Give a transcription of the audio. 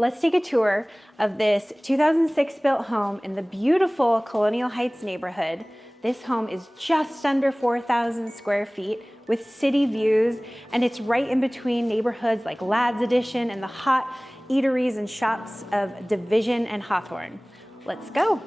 Let's take a tour of this 2006 built home in the beautiful Colonial Heights neighborhood. This home is just under 4,000 square feet with city views, and it's right in between neighborhoods like Ladd's Addition and the hot eateries and shops of Division and Hawthorne. Let's go.